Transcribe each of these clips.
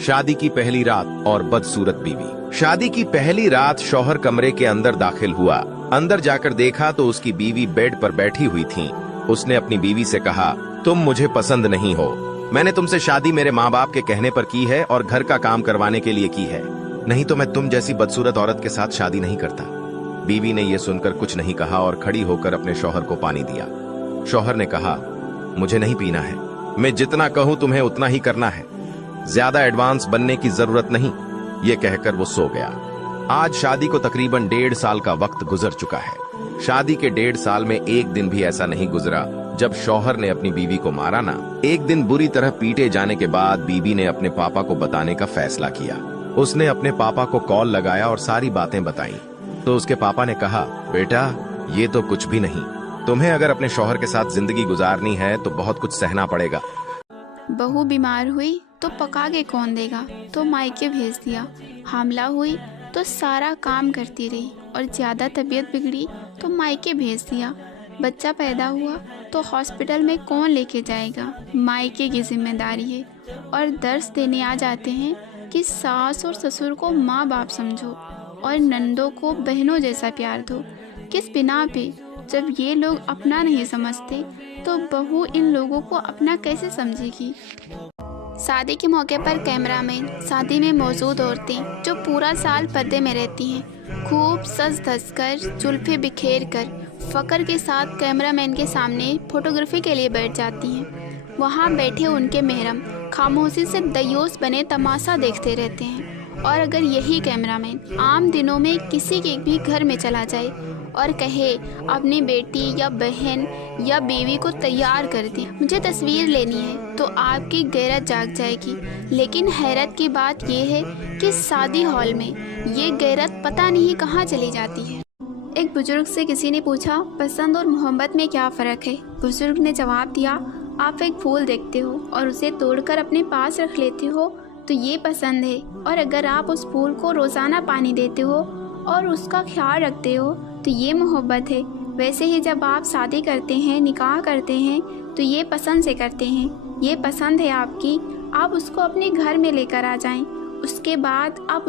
शादी की पहली रात और बदसूरत बीवी। शादी की पहली रात शौहर कमरे के अंदर दाखिल हुआ। अंदर जाकर देखा तो उसकी बीवी बेड पर बैठी हुई थी। उसने अपनी बीवी से कहा, तुम मुझे पसंद नहीं हो। मैंने तुमसे शादी मेरे माँ बाप के कहने पर की है और घर का काम करवाने के लिए की है, नहीं तो मैं तुम जैसी बदसूरत औरत के साथ शादी नहीं करता। बीवी ने यह सुनकर कुछ नहीं कहा और खड़ी होकर अपने शौहर को पानी दिया। शौहर ने कहा, मुझे नहीं पीना है, मैं जितना कहूं तुम्हें उतना ही करना है, ज्यादा एडवांस बनने की जरूरत नहीं। ये कहकर वो सो गया। आज शादी को तकरीबन 1.5 साल का वक्त गुजर चुका है। शादी के 1.5 साल में एक दिन भी ऐसा नहीं गुजरा जब शौहर ने अपनी बीवी को मारा ना। एक दिन बुरी तरह पीटे जाने के बाद बीवी ने अपने पापा को बताने का फैसला किया। उसने अपने पापा को कॉल लगाया और सारी बातें बताई तो उसके पापा ने कहा, बेटा ये तो कुछ भी नहीं, तुम्हें अगर अपने शौहर के साथ जिंदगी गुजारनी है तो बहुत कुछ सहना पड़ेगा। बहू बीमार हुई तो पका के कौन देगा, तो मायके भेज दिया। हामला हुई तो सारा काम करती रही और ज़्यादा तबीयत बिगड़ी तो मायके भेज दिया। बच्चा पैदा हुआ तो हॉस्पिटल में कौन लेके जाएगा, मायके की जिम्मेदारी है। और दर्स देने आ जाते हैं कि सास और ससुर को माँ बाप समझो और नंदों को बहनों जैसा प्यार दो। किस बिना पे? जब ये लोग अपना नहीं समझते तो बहू इन लोगों को अपना कैसे समझेगी। शादी के मौके पर कैमरामैन, शादी में मौजूद औरतें जो पूरा साल पर्दे में रहती हैं, खूब सज धज कर, जुल्फे बिखेर कर, फकर के साथ कैमरामैन के सामने फोटोग्राफी के लिए बैठ जाती हैं। वहाँ बैठे उनके मेहरम खामोशी से दयोस बने तमाशा देखते रहते हैं। और अगर यही कैमरामैन आम दिनों में किसी के भी घर में चला जाए और कहे अपनी बेटी या बहन या बीवी को तैयार कर दें, मुझे तस्वीर लेनी है, तो आपकी गैरत जाग जाएगी। लेकिन हैरत की बात यह है कि शादी हॉल में ये गैरत पता नहीं कहाँ चली जाती है। एक बुजुर्ग से किसी ने पूछा, पसंद और मोहब्बत में क्या फ़र्क है? बुजुर्ग ने जवाब दिया, आप एक फूल देखते हो और उसे तोड़कर अपने पास रख लेते हो तो ये पसंद है, और अगर आप उस फूल को रोज़ाना पानी देते हो और उसका ख्याल रखते हो तो ये मोहब्बत है। वैसे ही जब आप शादी करते हैं, निकाह करते हैं, तो ये पसंद से करते हैं। ये पसंद है आपकी, आप उसको अपने घर में लेकर आ जाएं। उसके बाद आप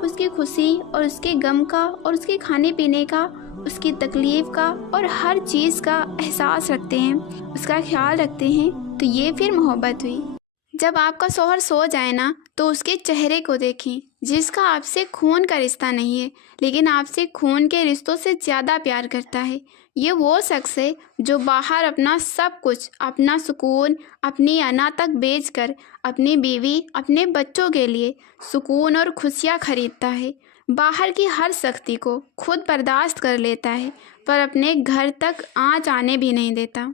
उसकी खुशी और उसके गम का और उसके खाने पीने का, उसकी तकलीफ़ का और हर चीज़ का एहसास रखते हैं, उसका ख्याल रखते हैं, तो ये फिर मोहब्बत हुई। जब आपका शौहर सो जाए ना तो उसके चेहरे को देखें, जिसका आपसे खून का रिश्ता नहीं है लेकिन आपसे खून के रिश्तों से ज़्यादा प्यार करता है। ये वो शख्स है जो बाहर अपना सब कुछ, अपना सुकून, अपनी अना तक बेचकर अपनी बीवी, अपने बच्चों के लिए सुकून और खुशियाँ खरीदता है। बाहर की हर सख्ती को खुद बर्दाश्त कर लेता है पर अपने घर तक आँच आने भी नहीं देता।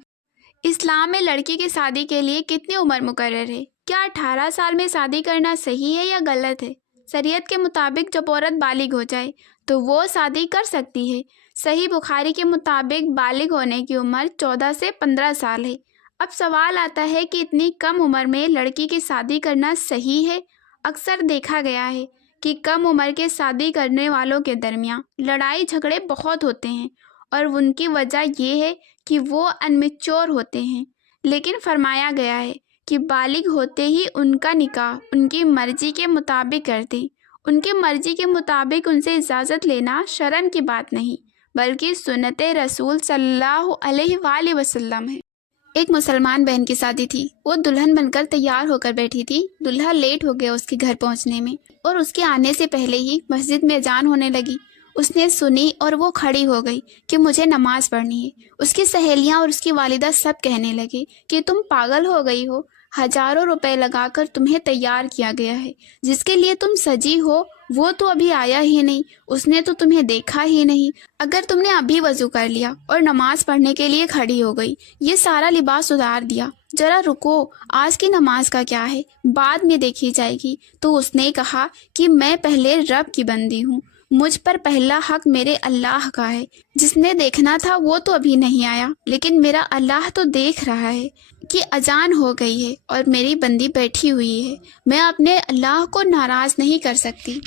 इस्लाम में लड़की की शादी के लिए कितनी उम्र मुकर्रर है? क्या 18 साल में शादी करना सही है या गलत है? शरीयत के मुताबिक जब औरत बालिग हो जाए तो वो शादी कर सकती है। सही बुखारी के मुताबिक बालिग होने की उम्र 14 से 15 साल है। अब सवाल आता है कि इतनी कम उम्र में लड़की की शादी करना सही है? अक्सर देखा गया है कि कम उम्र के शादी करने वालों के दरमियान लड़ाई झगड़े बहुत होते हैं और उनकी वजह ये है कि वो अनमेच्योर होते हैं। लेकिन फरमाया गया है कि बालिग होते ही उनका निकाह उनकी मर्जी के मुताबिक कर दें। उनकी मर्जी के मुताबिक उनसे इजाज़त लेना शर्म की बात नहीं बल्कि सुन्नत रसूल सल्लल्लाहु अलैहि वसल्लम है। एक मुसलमान बहन की शादी थी। वो दुल्हन बनकर तैयार होकर बैठी थी। दूल्हा लेट हो गया उसके घर पहुंचने में और उसके आने से पहले ही मस्जिद में अजान होने लगी। उसने सुनी और वो खड़ी हो गई कि मुझे नमाज पढ़नी है। उसकी सहेलियां और उसकी वालिदा सब कहने लगे कि तुम पागल हो गई हो, हजारों रुपए लगाकर तुम्हें तैयार किया गया है, जिसके लिए तुम सजी हो वो तो अभी आया ही नहीं, उसने तो तुम्हें देखा ही नहीं। अगर तुमने अभी वजू कर लिया और नमाज पढ़ने के लिए खड़ी हो गई, ये सारा लिबास उतार दिया, जरा रुको, आज की नमाज का क्या है, बाद में देखी जाएगी। तो उसने कहा कि मैं पहले रब की बंदी हूँ, मुझ पर पहला हक मेरे अल्लाह का है। जिसने देखना था वो तो अभी नहीं आया, लेकिन मेरा अल्लाह तो देख रहा है कि अजान हो गई है और मेरी बंदी बैठी हुई है। मैं अपने अल्लाह को नाराज़ नहीं कर सकती।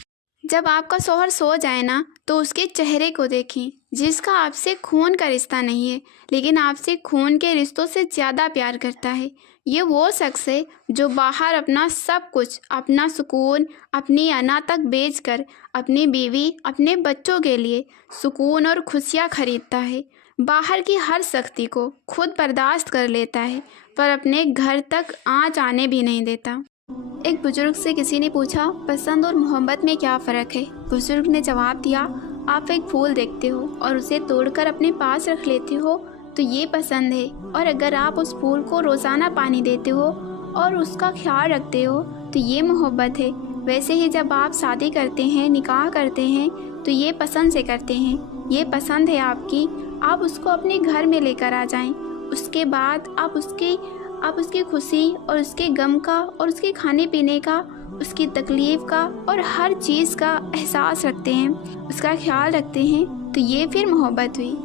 जब आपका शौहर सो जाए ना तो उसके चेहरे को देखें, जिसका आपसे खून का रिश्ता नहीं है लेकिन आपसे खून के रिश्तों से ज़्यादा प्यार करता है। ये वो शख्स है जो बाहर अपना सब कुछ, अपना सुकून, अपनी अना तक बेचकर अपनी बीवी, अपने बच्चों के लिए सुकून और खुशियाँ खरीदता है। बाहर की हर सख्ती को खुद बर्दाश्त कर लेता है पर अपने घर तक आँच आने भी नहीं देता। एक बुजुर्ग से किसी ने पूछा, पसंद और मोहब्बत में क्या फ़र्क है? बुजुर्ग ने जवाब दिया, आप एक फूल देखते हो और उसे तोड़कर अपने पास रख लेते हो तो ये पसंद है, और अगर आप उस फूल को रोज़ाना पानी देते हो और उसका ख्याल रखते हो तो ये मोहब्बत है। वैसे ही जब आप शादी करते हैं, निकाह करते हैं तो ये पसंद से करते हैं। ये पसंद है आपकी, आप उसको अपने घर में लेकर आ जाएं। उसके बाद आप उसकी खुशी और उसके गम का और उसके खाने पीने का, उसकी तकलीफ़ का और हर चीज़ का एहसास रखते हैं, उसका ख्याल रखते हैं, तो ये फिर मोहब्बत हुई।